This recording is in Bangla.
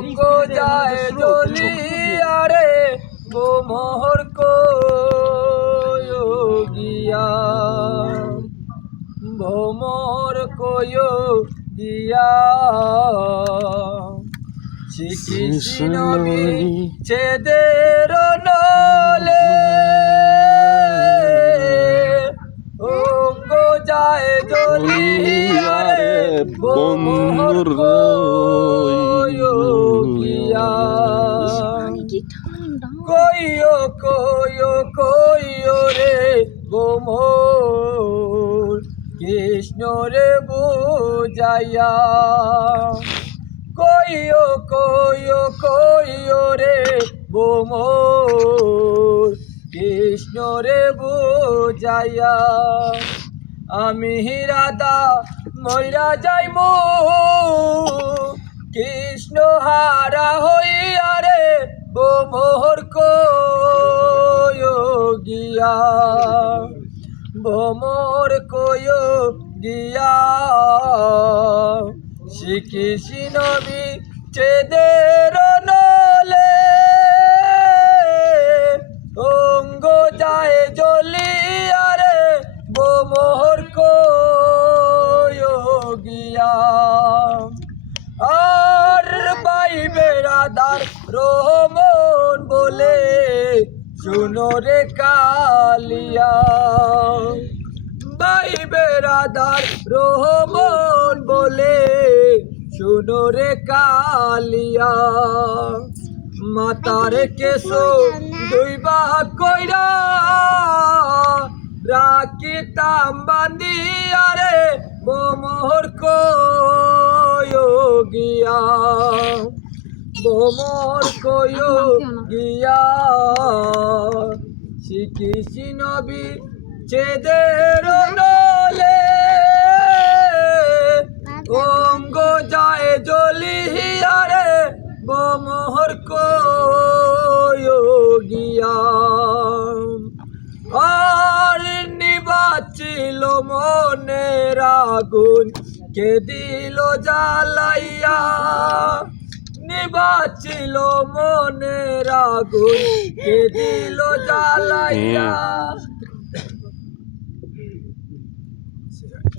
অঙ্গ যায় জ্বলিয়ারে গো মোহর গিয়া ভোমর গিয়া শিখিসিনবি ছেদের নলে অঙ্গ যায় জ্বলিয়ারে গো মোহর গিয়া কইও রে গো মোর কৃষ্ণ রে বুঝাইয়া কইও রে গো মোর কৃষ্ণ রে বুঝাইয়া আমি রাধা মইরা যাইমু কৃষ্ণ হারা হইয়া রে গো মোহর গিয়া ভোমর গিয়া শিখিসি নবী ছেদের নলে অঙ্গ যায় জ্বলিয়া রে গো মোহর গিয়া আর বাই বেড়াদার রহমন বলে শুনো রে কালিয়া বাই বেড়াদার রহমন বলে শুনো রে কালিয়া মাতার কেশো দুইবা কইরা রাখিতাম বান্দিয়া রে গো মোহর গিয়া ভোমর গিয়া শিখিসি নবী ছেদের নলে অঙ্গ যায় জ্বলিয়া রে গো মোহর গিয়া আর নিবাচিল মনের আগুন কে দিল জ্বালাইয়া নিবাচিল মনের আগুন কে দিল জ্বালাইয়া